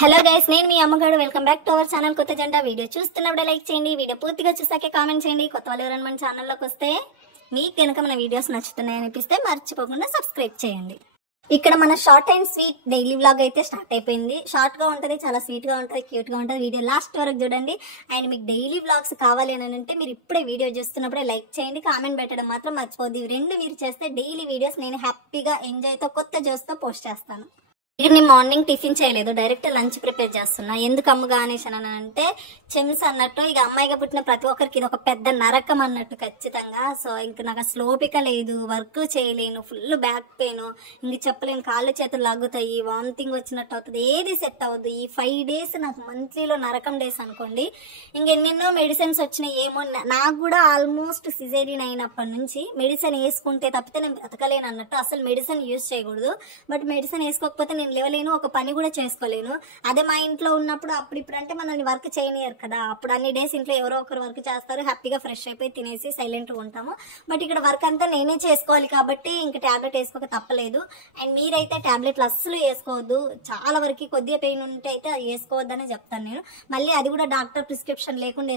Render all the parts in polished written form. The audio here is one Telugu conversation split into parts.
హలో గైస్, నేను మీ అమ్మగారు. Welcome back to our channel కొత్త జంట. వీడియో చూస్తున్నప్పుడే లైక్ చేయండి, వీడియో పూర్తిగా చూసాకే కామెంట్ చేయండి. కొత్త వాళ్ళు ఎవరైనా మన ఛానల్లోకి వస్తే మీకు కనుక మన వీడియోస్ నచ్చుతున్నాయి అనిపిస్తే మర్చిపోకుండా సబ్స్క్రైబ్ చేయండి. ఇక్కడ మన short and sweet daily vlog అయితే స్టార్ట్ అయిపోయింది. షార్ట్ గా ఉంటుంది, చాలా స్వీట్ గా ఉంటుంది, క్యూట్ గా ఉంటుంది. వీడియో లాస్ట్ వరకు చూడండి. అండ్ మీకు డైలీ వ్లాగ్స్ కావాలి అని అంటే మీరు ఇప్పుడే వీడియో చూస్తున్నప్పుడే లైక్ చేయండి, కామెంట్ పెట్టడం మాత్రం మర్చిపోద్ది. ఇవి రెండు మీరు చేస్తే డైలీ వీడియోస్ నేను హ్యాపీగా ఎంజాయ్తో కొత్త జోస్తో పోస్ట్ చేస్తాను. ఇక నేను మార్నింగ్ టిఫిన్ చేయలేదు, డైరెక్ట్ లంచ్ ప్రిపేర్ చేస్తున్నా. ఎందుకు అమ్మగా అనేసి అని అంటే చెమ్స్ అన్నట్టు ఇక అమ్మాయిగా పుట్టిన ప్రతి ఒక్కరికి ఇది ఒక పెద్ద నరకం అన్నట్టు ఖచ్చితంగా. సో ఇంక నాకు అసలు ఓపిక లేదు, వర్క్ చేయలేను, ఫుల్ బ్యాక్ పెయిన్, ఇంక చెప్పలేను, కాళ్ళు చేతులు లాగుతాయి, వామిటింగ్ వచ్చినట్టు అవుతుంది, ఏది సెట్ అవ్వద్దు. ఈ 5 days నాకు మంత్లీలో నరకం డేస్ అనుకోండి. ఇంకెన్నెన్నో మెడిసిన్స్ వచ్చినాయి. ఏమో నాకు కూడా ఆల్మోస్ట్ సిజేరియన్ అయినప్పటి నుంచి మెడిసిన్ వేసుకుంటే తప్పితే నేను బ్రతకలేను అన్నట్టు. అసలు మెడిసిన్ యూజ్ చేయకూడదు, బట్ మెడిసిన్ వేసుకోకపోతే నేను లేవలేను, ఒక పని కూడా చేసుకోలేను. అదే మా ఇంట్లో ఉన్నప్పుడు అప్పుడు ఇప్పుడు అంటే మనల్ని వర్క్ చేయనియరు కదా. అప్పుడు అన్ని డేస్ ఇంట్లో ఎవరో ఒకరు వర్క్ చేస్తారు, హ్యాపీగా ఫ్రెష్ అయిపోయి తినేసి సైలెంట్గా ఉంటాము. బట్ ఇక్కడ వర్క్ అంతా నేనే చేసుకోవాలి కాబట్టి ఇంకా టాబ్లెట్ వేసుకోక తప్పలేదు. అండ్ మీరైతే టాబ్లెట్లు అస్సలు వేసుకోవద్దు. చాలా వరకు కొద్దిగా పెయిన్ ఉంటే అయితే వేసుకోవద్దనే చెప్తాను నేను. మళ్ళీ అది కూడా డాక్టర్ ప్రిస్క్రిప్షన్ లేకుండా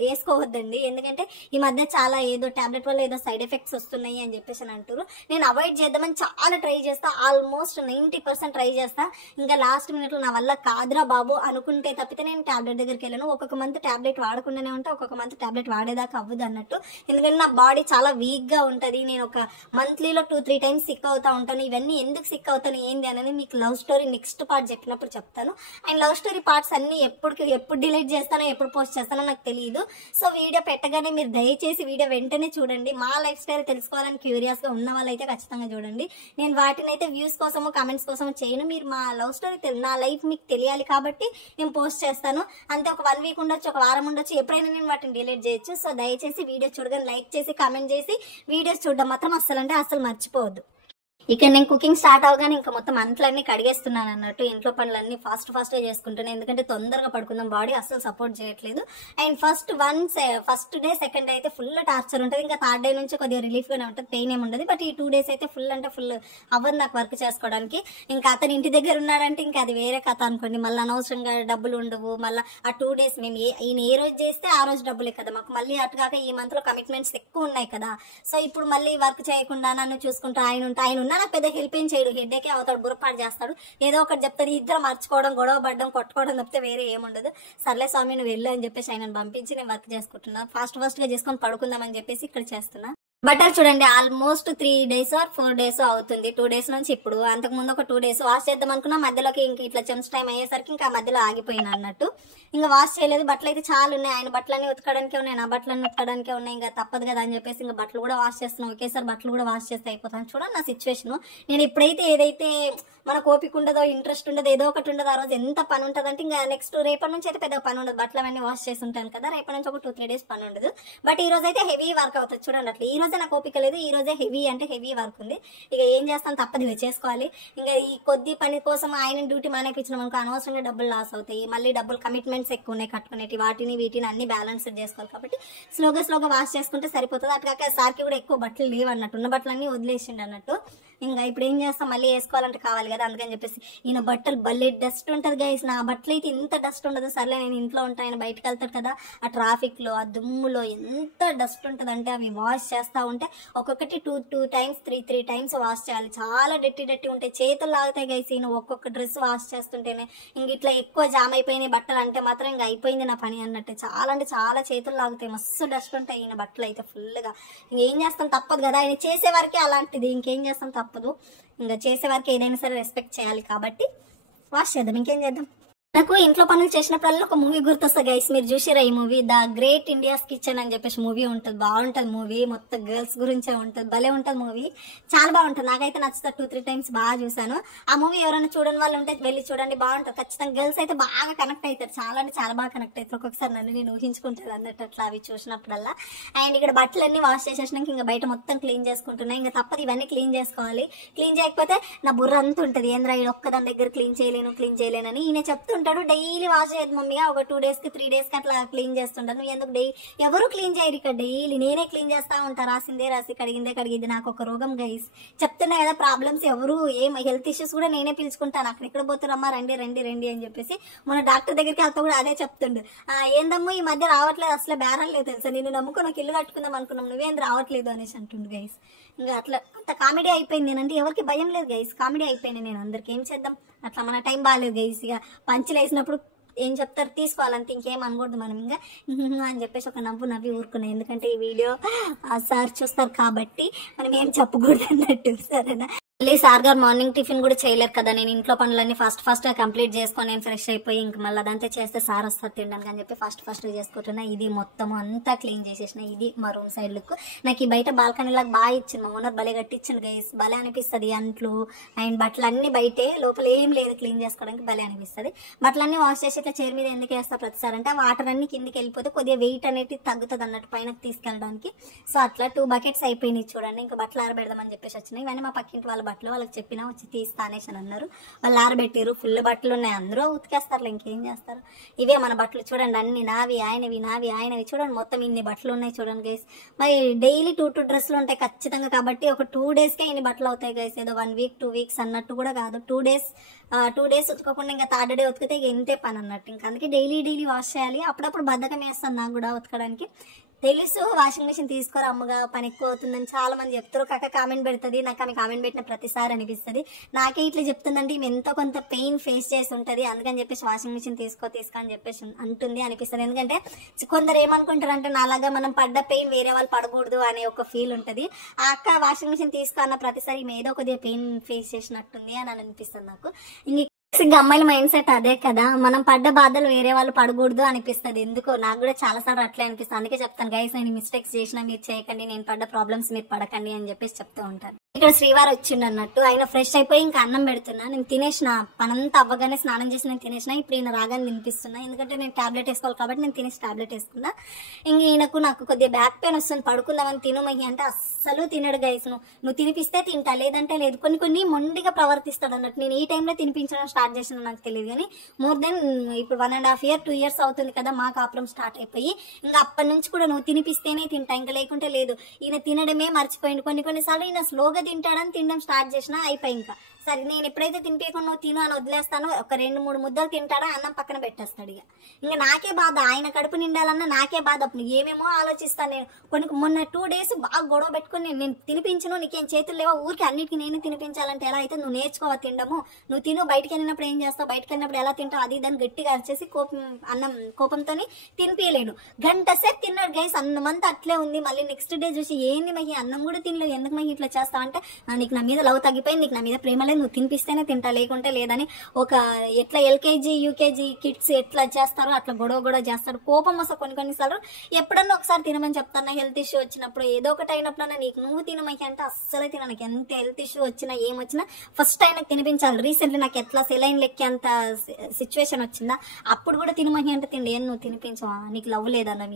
వేసుకోవద్దండి. ఎందుకంటే ఈ మధ్య చాలా ఏదో టాబ్లెట్ వల్ల ఏదో సైడ్ ఎఫెక్ట్స్ వస్తున్నాయి అని చెప్పేసి అని అంటారు. నేను అవాయిడ్ చేద్దామని చాలా ట్రై చేస్తా, ఆల్మోస్ట్ 90% ట్రై చేస్తా. ఇంకా లాస్ట్ మినిట్లో నా వల్ల కాదురా బాబు అనుకుంటే తప్పితే నేను టాబ్లెట్ దగ్గరికి వెళ్ళను. ఒక్కొక్క మంత్ టాబ్లెట్ వాడకుండానే ఉంటా, ఒక్కొక్క మంత్ టాబ్లెట్ వాడేదాకా అవ్వదు అన్నట్టు. ఎందుకంటే నా బాడీ చాలా వీక్ గా ఉంటది. నేను ఒక మంత్లీలో 2-3 times సిక్ అవుతా ఉంటాను. ఇవన్నీ ఎందుకు సిక్ అవుతాను ఏంది అనేది మీకు లవ్ స్టోరీ నెక్స్ట్ పార్ట్ చెప్పినప్పుడు చెప్తాను. అండ్ లవ్ స్టోరీ పార్ట్స్ అన్ని ఎప్పుడు డిలీట్ చేస్తానో ఎప్పుడు పోస్ట్ చేస్తానో నాకు తెలియదు. సో వీడియో పెట్టగానే మీరు దయచేసి వీడియో వెంటనే చూడండి. మా లైఫ్ స్టైల్ తెలుసుకోవాలని క్యూరియస్ గా ఉన్న వాళ్ళైతే ఖచ్చితంగా చూడండి. నేను వాటిని అయితే వ్యూస్ కోసము కమెంట్స్ కోసం చేయను. మీరు మా లవ్ స్టోరీ నా లైఫ్ మీకు తెలియాలి కాబట్టి నేను పోస్ట్ చేస్తాను. అంతే. ఒక 1 week ఉండొచ్చు, ఒక వారం ఉండొచ్చు, ఎప్పుడైనా నేను వాటిని డిలీట్ చేయొచ్చు. సో దయచేసి వీడియో చూడగానే లైక్ చేసి కామెంట్ చేసి వీడియోస్ చూడడం మాత్రం అస్సలు మర్చిపోవద్దు. ఇక నేను కుకింగ్ స్టార్ట్ అవగానే ఇంకా మొత్తం అంట్లన్నీ కడిగేస్తున్నాను అన్నట్టు. ఇంట్లో పనులన్నీ ఫాస్ట్ గా చేసుకుంటున్నాను, ఎందుకంటే తొందరగా పడుకుందాం, బాడీ అస్సలు సపోర్ట్ చేయట్లేదు. And first day second day అయితే ఫుల్ టార్చర్ ఉంటుంది. ఇంకా థర్డ్ డే నుంచి కొద్దిగా రిలీఫ్ గానే ఉంటుంది, పెయిన్ ఏమి ఉండదు. బట్ ఈ 2 days అయితే ఫుల్ అంటే ఫుల్ అవ్వదు నాకు వర్క్ చేసుకోవడానికి. ఇంకా అతను ఇంటి దగ్గర ఉన్నాడంటే ఇంకా అది వేరే కథ అనుకోండి. మళ్ళీ అనవసరంగా డబ్బులు ఉండవు. మళ్ళీ ఆ 2 days మేము ఈయన ఏ రోజు చేస్తే ఆ రోజు డబ్బులే కదా మాకు. మళ్ళీ అటుగాక ఈ మంత్ లో కమిట్మెంట్స్ ఎక్కువ ఉన్నాయి కదా. సో ఇప్పుడు మళ్ళీ వర్క్ చేయకుండా నన్ను చూసుకుంటూ ఆయన నాకు పెద్ద హెల్ప్ ఏం చేయడు, హెడ్ఏకే అవుతాడు, బుర్రపాటు చేస్తాడు, ఏదో ఒకటి చెప్తాడు. ఇద్దరు మర్చుకోవడం, గొడవ పడడం, కొట్టుకోవడం తప్పితే వేరే ఏముండదు. సర్లే స్వామి నువ్వు వెళ్ళు అని చెప్పేసి ఆయనను పంపించి నేను వర్క్ చేసుకుంటున్నా. ఫాస్ట్ గా చేసుకొని పడుకుందామని చెప్పేసి ఇక్కడ చేస్తున్నా. బటర్ చూడండి, ఆల్మోస్ట్ 3 days or 4 days అవుతుంది. 2 days నుంచి ఇప్పుడు. అంతకు ముందు ఒక 2 days వాష్ చేద్దాం అనుకున్నా, మధ్యలోకి ఇంక ఇట్లా చెమ్స్ టైం అయ్యేసరికి ఇంకా మధ్యలో ఆగిపోయినా అన్నట్టు. ఇంకా వాష్ చేయలేదు. బట్టలు అయితే చాలా ఉన్నాయి, ఆయన బట్టలన్నీ ఉతకడానికే ఉన్నాయి, నా బట్టలన్నీ ఉతకడానికే ఉన్నాయి. ఇంకా తప్పదు కదా అని చెప్పేసి ఇంకా బట్టలు కూడా వాష్ చేస్తున్నాం. ఒకేసారి బట్టలు కూడా వాష్ చేస్తే అయిపోతాను. చూడండి నా సిచ్యువేషన్. నేను ఎప్పుడైతే ఏదైతే మనకు ఓపిక ఉండదో, ఇంట్రెస్ట్ ఉండదు, ఏదో ఒకటి ఉండదు, ఆ రోజు ఎంత పని ఉంటుంది అంటే ఇంకా నెక్స్ట్ రేపటి నుంచి అయితే పెద్ద పని ఉండదు. బట్టలు అవన్నీ వాష్ చేసి ఉంటాను కదా, రేపటి నుంచి ఒక 2-3 days పని ఉండదు. బట్ ఈ రోజు అయితే హెవీ వర్క్ అవుతుంది. చూడండి అట్లా ఈ రోజే నాకు ఓపిక లేదు, ఈ రోజే హెవీ వర్క్ ఉంది. ఇక ఏం చేస్తాను, తప్పదు, ఇవి చేసుకోవాలి. ఇంకా ఈ కొద్ది పని కోసం ఆయన డ్యూటీ మనకి ఇచ్చిన మనకు అనవసరంగా డబ్బులు లాస్ అవుతాయి. మళ్ళీ డబ్బులు కమిట్మెంట్స్ ఎక్కువ ఉన్నాయి కట్టుకునేవి, వీటిని అన్ని బ్యాలెన్స్ చేసుకోవాలి. కాబట్టి స్లోగా వాష్ చేసుకుంటే సరిపోతుంది. అట్లాగే సార్కి కూడా ఎక్కువ బట్టలు లేవు అన్నట్టు, ఉన్న బట్టలన్నీ వదిలేసిండు అన్నట్టు. ఇంకా ఇప్పుడు ఏం చేస్తాం, మళ్ళీ వేసుకోవాలంటే కావాలి కదా, అందుకని చెప్పేసి ఈయన బట్టలు భలే డస్ట్ ఉంటుంది గైస్. నా బట్టలు అయితే ఇంత డస్ట్ ఉండదు. సర్లే నేను ఇంట్లో ఉంటాను, ఆయన బయటకు వెళ్తాడు కదా, ఆ ట్రాఫిక్ లో ఆ దుమ్ములో ఎంత డస్ట్ ఉంటుంది అంటే అవి వాష్ చేస్తా ఉంటే ఒక్కొక్కటి 2 times 3 times వాష్ చేయాలి. చాలా డట్టి ఉంటాయి, చేతులు లాగుతాయి గైస్. ఈయన ఒక్కొక్క డ్రెస్ వాష్ చేస్తుంటేనే ఇంక ఇట్లా ఎక్కువ జామ్ అయిపోయినాయి బట్టలు అంటే మాత్రం ఇంకా అయిపోయింది నా పని అన్నట్టు. చాలా అంటే చాలా చేతులు లాగుతాయి, మస్తు డస్ట్ ఉంటాయి ఈయన బట్టలు అయితే ఫుల్ గా. ఇంకేం చేస్తాం, తప్పదు కదా, ఆయన చేసే వరకే అలాంటిది, ఇంకేం చేస్తాం తప్పదు. ఇంకా చేసే వరకు ఏదైనా సరే రెస్పెక్ట్ చేయాలి కాబట్టి వాష్ చేద్దాం, ఇంకేం చేద్దాం. నాకు ఇంట్లో పనులు చేసినప్పుడల్లా ఒక మూవీ గుర్తొస్తుంది గైస్. మీరు చూసిరా ఈ movie, the great India's kitchen అని చెప్పేసి మూవీ ఉంటుంది. బాగుంటుంది మూవీ, మొత్తం గర్ల్స్ గురించే ఉంటుంది, భలే ఉంటుంది మూవీ, చాలా బాగుంటుంది. నాకైతే నచ్చుతుంది. 2-3 times బాగా చూసాను ఆ మూవీ. ఎవరైనా చూడని వాళ్ళు ఉంటే వెళ్ళి చూడండి, బాగుంటుంది ఖచ్చితంగా. గర్ల్స్ అయితే బాగా కనెక్ట్ అవుతారు, చాలా అంటే చాలా బాగా కనెక్ట్ అవుతారు. ఒక్కొక్కసారి నన్ను నేను ఊహించుకుంటాను అన్నట్టు అట్లా అవి చూసినప్పుడల్లా. అండ్ ఇక్కడ బట్టలన్నీ వాష్ చేసేసినాక ఇంకా బయట మొత్తం క్లీన్ చేసుకుంటున్నాయి. ఇంకా తప్పదు, ఇవన్నీ క్లీన్ చేసుకోవాలి. క్లీన్ చేయకపోతే నా బుర్ర అంతా ఉంటుంది, ఏంద్రా ఈ ఒక్కదాని దగ్గర క్లీన్ చేయలేనని ఈయన చెప్తుండే చేస్తుంటాడు, డైలీ వాష్ చేయదు మమ్మీగా, ఒక 2 days కి 3 days కి అట్లా క్లీన్ చేస్తుంటాను. నువ్వు ఎందుకు ఎవరు క్లీన్ చేయరు ఇక్కడ, డైలీ నేనే క్లీన్ చేస్తా ఉంటా, రాసిందే రాసి కడిగిందే కడిగింది. నాకు ఒక రోగం గైస్, చెప్తున్నా కదా ప్రాబ్లమ్స్, ఎవరు ఏం హెల్త్ ఇష్యూస్ కూడా నేనే పిలుచుకుంటాను. అక్కడ ఎక్కడ పోతారమ్మా, రండి రండి రండి అని చెప్పేసి మన డాక్టర్ దగ్గరికి వెళ్తా కూడా అదే చెప్తుండు. ఏందమ్మో ఈ మధ్య రావట్లేదు, అసలు బేరం లేదు తెలుసా, నేను నమ్ముకుని ఒక ఇల్లు కట్టుకుందాం అనుకున్నాం, నువ్వేం రావట్లేదు అనేసి అంటుండు గైస్. ఇంకా అట్లా అంత కామెడీ అయిపోయింది. నేనంటే ఎవరికి భయం లేదు గైస్, కామెడీ అయిపోయింది. నేను అందరికి ఏం చేద్దాం, అట్లా మన టైం బాగాలేదు గైస్. ఇక పంచులు వేసినప్పుడు ఏం చెప్తారు తీసుకోవాలంటే, ఇంకేం అనకూడదు మనం ఇంకా అని చెప్పేసి ఒక నవ్వి ఊరుకున్నాయి. ఎందుకంటే ఈ వీడియో సార్ చూస్తారు కాబట్టి మనం ఏం చెప్పకూడదు అన్నట్టు, సరేనా. మళ్ళీ సార్ గారు మార్నింగ్ టిఫిన్ కూడా చేయలేరు కదా, నేను ఇంట్లో పనులన్నీ ఫస్ట్ కంప్లీట్ చేసుకొని నేను ఫ్రెష్ అయిపోయి ఇంక మళ్ళీ అదంతా చేస్తే సార్ వస్తారు తినడానికి అని చెప్పి ఫస్ట్ చేసుకుంటున్నా. ఇది మొత్తం అంతా క్లీన్ చేసేసిన. ఇది మా రూమ్ సైడ్ లుక్. నాకు ఈ బయట బాల్కనీ లాగా బాగా ఇచ్చింది మా ఓనర్, భలే కట్టించింది గైస్, భలే అనిపిస్తుంది. అంట్లు అండ్ బట్టలు అన్ని బయటే, లోపల ఏం లేదు క్లీన్ చేసుకోవడానికి, భలే అనిపిస్తుంది. బట్టలన్నీ వాష్ చేసి ఇట్లా చైర్ మీద ఎందుకు వేస్తా ప్రతిసారి అంటే, వాటర్ అన్ని కిందికి వెళ్ళిపోతే కొద్దిగా వెయిట్ అనేది తగ్గుతుంది అన్నట్టు పైనకి తీసుకెళ్ళడానికి. సో అట్లా 2 buckets అయిపోయినాయి చూడండి. ఇంకా బట్టలు ఆరబెడదామని చెప్పేసి వచ్చినాయి. ఇవన్నీ మా పక్కింటి వాళ్ళ బట్టలు, వాళ్ళకి చెప్పినా వచ్చి తీస్తా అనేసి అని అన్నారు. వాళ్ళు ఆరబెట్టారు, ఫుల్ బట్టలు ఉన్నాయి, అందరూ ఉతికేస్తారు, ఇంకేం చేస్తారు. ఇవే మన బట్టలు చూడండి, అన్ని నావి ఆయనవి చూడండి, మొత్తం ఇన్ని బట్టలు ఉన్నాయి చూడండి గైస్. మరి డైలీ 2 డ్రెస్సులు ఉంటాయి ఖచ్చితంగా, కాబట్టి ఒక 2 daysకే ఇన్ని బట్టలు అవుతాయి గైస్. ఏదో 1 week 2 weeks అన్నట్టు కూడా కాదు. 2 days ఉతకకుండా ఇంకా 3rd day ఉతికితే ఇంతే పని అన్నట్టు. ఇంకా అందుకే డైలీ వాష్ చేయాలి. అప్పుడప్పుడు బద్ధకం వేస్తాను నాకు కూడా ఉతకడానికి. తెలుసు వాషింగ్ మిషన్ తీసుకోరా అమ్మగా, పని ఎక్కువ అవుతుందని చాలా మంది చెప్తారు. కాక కామెంట్ పెడుతుంది, నాకు ఆమె కామెంట్ పెట్టిన ప్రతిసారి అనిపిస్తుంది నాకే ఇట్లా చెప్తుందంటే ఈమె ఎంతో కొంత పెయిన్ ఫేస్ చేసి ఉంటుంది, అందుకని చెప్పేసి వాషింగ్ మిషన్ తీసుకో అని చెప్పేసి అంటుంది అనిపిస్తుంది. ఎందుకంటే కొందరు ఏమనుకుంటారు అంటే, నాలాగా మనం పడ్డ పెయిన్ వేరే వాళ్ళు పడకూడదు అనే ఒక ఫీల్ ఉంటుంది. ఆ అక్క వాషింగ్ మిషన్ తీసుకో అన్న ప్రతిసారి ఈమె ఏదో కొద్దిగా పెయిన్ ఫేస్ చేసినట్టుంది అని అనిపిస్తుంది నాకు. ఇంకా అమ్మాయిల మైండ్ సెట్ అదే కదా, మనం పడ్డ బాధలు వేరే వాళ్ళు పడకూడదు అనిపిస్తుంది. ఎందుకో నాకు కూడా చాలా సార్లు అట్లే అనిపిస్తుంది. అందుకే చెప్తాను గైస్, నేను మిస్టేక్స్ చేసినా మీరు చేయకండి, నేను పడ్డ ప్రాబ్లమ్స్ మీరు పడకండి అని చెప్పేసి చెప్తూ ఉంటాను. ఇక్కడ శ్రీవారు వచ్చిండు అన్నట్టు, ఆయన ఫ్రెష్ అయిపోయి ఇంకా అన్నం పెడుతున్నా. నేను తినేసిన, పనంతా అవ్వగానే స్నానం చేసి నేను తినేసిన. ఇప్పుడు ఈయన రాగానే తినిపిస్తున్నా, ఎందుకంటే నేను టాబ్లెట్ వేసుకోవాలి కాబట్టి నేను తినేసి టాబ్లెట్ వేసుకున్నా. ఇంక ఈయనకు నాకు కొద్దిగా బ్యాక్ పెయిన్ వస్తుంది, పడుకుందామని తినమయ్యి అంటే అస్సలు తినడు గైస్. నువ్వు తినిపిస్తే తింటా, లేదంటే లేదు. కొన్ని మొండిగా ప్రవర్తిస్తాడు అన్నట్టు. నేను ఈ టైంలో తినిపించడం స్టార్ట్ చేసిన నాకు తెలియదు, కానీ మోర్ దెన్ ఇప్పుడు 1.5 year 2 years అవుతుంది కదా మా కాపురం స్టార్ట్ అయిపోయి. ఇంకా అప్పటి నుంచి కూడా నువ్వు తినిపిస్తేనే తింటా, ఇంకా లేకుంటే లేదు. ఈయన తినడమే మర్చిపోయింది. కొన్నిసార్లు ఈయన స్లోగా తింటాడని తినడం స్టార్ట్ చేసినా అయిపోయి. ఇంకా సరే నేను ఎప్పుడైతే తినిపించకుండా నువ్వు తిను అని వదిలేస్తానో ఒక 2-3 ముద్దలు తింటాడా, అన్నం పక్కన పెట్టేస్తాడు. ఇంకా నాకే బాధ, ఆయన కడుపు నిండాలన్నా నాకే బాధ. అప్పుడు ఏమేమో ఆలోచిస్తాను నేను. మొన్న 2 days బాగా గొడవ పెట్టుకుని నేను తినిపించను, నీకేం చేతులు లేవా, ఊరికి అన్నిటికీ నేను తినిపించాలంటే ఎలా అయితే, నువ్వు నేర్చుకోవా తినడము, నువ్వు తిను, బయటకు వెళ్ళినప్పుడు ఏం చేస్తావు, బయటకు వెళ్ళినప్పుడు ఎలా తింటావు, అది దాన్ని గట్టిగా అరిచేసి కోపంతో తినిపించలేను. గంట సేపు తిన్నాడు గైస్, అన్నమంతా అట్లే ఉంది. మళ్ళీ నెక్స్ట్ డే చూసి ఏంది మహి అన్నం కూడా తినలేదు, ఎందుకు మహి ఇట్లా చేస్తావు అంటే, నీకు నా మీద లవ్ తగ్గిపోయింది, నీకు నా మీద ప్రేమ, నువ్వు తినిపిస్తేనే తింటా, లేకుంటే లేదని. ఒక ఎట్లా LKG UKG కిడ్స్ ఎట్లా చేస్తారో అట్లా గొడవ చేస్తారు. కోపం వస్తా కొన్నిసార్లు. ఎప్పుడన్నా ఒకసారి తినమని చెప్తాను, హెల్త్ ఇష్యూ వచ్చినప్పుడు, ఏదో ఒకటి అయినప్పుడు నీకు నువ్వు తినమకి అంటే అస్సలే తినడానికి. ఎంత హెల్త్ ఇష్యూ వచ్చినా ఏమొచ్చినా ఫస్ట్ ఆయనకు తినిపించాలి. రీసెంట్లీ నాకు ఎట్లా సెలైన్ లెక్కి అంత సిచ్యువేషన్ వచ్చిందా, అప్పుడు కూడా తినమని అంటే తిండి, ఏం నువ్వు తినిపించవా, నీకు లవ్ లేదా నా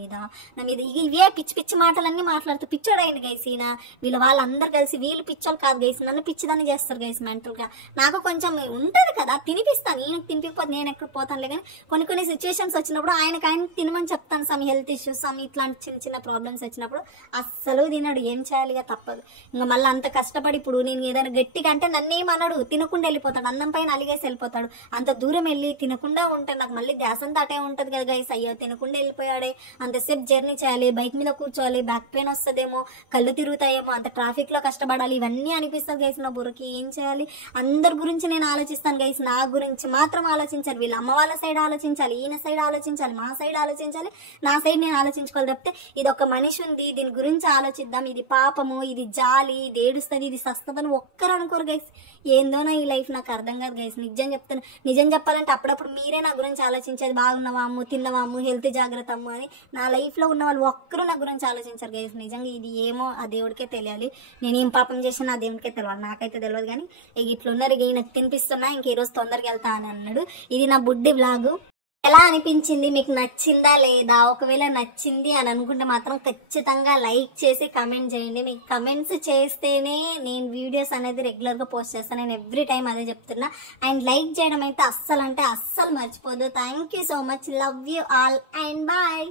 మీద ఇవే పిచ్చి మాటలన్నీ మాట్లాడుతూ పిచ్చోడైంది గైస్. ఈయన వాళ్ళందరూ కలిసి వీళ్ళు పిచ్చోళ్ళు కాదు గైస్, నన్ను పిచ్చిదాన్ని చేస్తారు గైస్. మెంటల్ గా నాకు కొంచెం ఉంటది కదా, తినిపిస్తాను. ఈయనకు తినిపించకపోతే నేను ఎక్కడ పోతానులే, కానీ కొన్ని సిచ్యువేషన్స్ వచ్చినప్పుడు ఆయన తినమని చెప్తాను. సమ్ హెల్త్ ఇష్యూస్, సమ్ ఇట్లాంటి చిన్న ప్రాబ్లమ్స్ వచ్చినప్పుడు అస్సలు తినడు. ఏం చేయాలిగా, తప్పదు. ఇంకా మళ్ళీ అంత కష్టపడి ఇప్పుడు నేను ఏదైనా గట్టిగా అంటే నన్నేమన్నాడు, తినకుండా వెళ్ళిపోతాడు, అన్నం పైన అలిగేసి వెళ్ళిపోతాడు. అంత దూరం వెళ్ళి తినకుండా ఉంటాడు. నాకు మళ్ళీ ధ్యాస అంతా అటే ఉంటది కదా గైస్, అయ్యో తినకుండా వెళ్ళిపోయాడే, అంతసేపు జర్నీ చేయాలి, బైక్ మీద కూర్చోవాలి, బ్యాక్ పెయిన్ వస్తుందేమో, కళ్ళు తిరుగుతాయేమో, అంత ట్రాఫిక్ లో కష్టపడాలి, ఇవన్నీ అనిపిస్తుంది గైస్ నా బుర్రకి. ఏం చేయాలి, అందరి గురించి నేను ఆలోచిస్తాను గైస్, నా గురించి మాత్రం ఆలోచించాలి. వీళ్ళ అమ్మ వాళ్ళ సైడ్ ఆలోచించాలి, ఈయన సైడ్ ఆలోచించాలి, మా సైడ్ ఆలోచించాలి, నా సైడ్ నేను ఆలోచించుకోవాలి తప్పితే ఇది ఒక మనిషి ఉంది దీని గురించి ఆలోచిద్దాం, ఇది పాపము, ఇది జాలి, ఇది ఏడుస్తుంది, ఇది సస్తదని ఒక్కరు అనుకోరు గైస్. ఏందోనా ఈ లైఫ్, నాకు అర్థం కాదు గైస్. నిజం చెప్పాలంటే అప్పుడప్పుడు మీరే నా గురించి ఆలోచించేది, బాగున్నావా అమ్ము, తిన్నవా అమ్ము, హెల్త్ జాగ్రత్త అమ్ము అని. నా లైఫ్ లో ఉన్న వాళ్ళు ఒక్కరు నా గురించి ఆలోచించారు గైస్. నిజంగా ఇది ఏమో ఆ దేవుడికే తెలియాలి, నేను ఏం పాపం చేసినా ఆ దేవుడికే తెలియాలి, నాకైతే తెలియదు. కానీ ఇట్లున్నారు, ఈయనకు తినిపిస్తున్నా, ఇంక ఈ రోజు తొందరగా వెళ్తా అని అన్నాడు. ఇది నా బుడ్డి వ్లాగు. ఎలా అనిపించింది, మీకు నచ్చిందా లేదా? ఒకవేళ నచ్చింది అని అనుకుంటే మాత్రం ఖచ్చితంగా లైక్ చేసి కమెంట్ చేయండి. మీకు కమెంట్స్ చేస్తేనే నేను వీడియోస్ అనేది రెగ్యులర్గా పోస్ట్ చేస్తాను. నేను ఎవ్రీ టైం అదే చెప్తున్నా. అండ్ లైక్ చేయడం అయితే అస్సలు మర్చిపోదు. Thank you so much. Love you all and bye.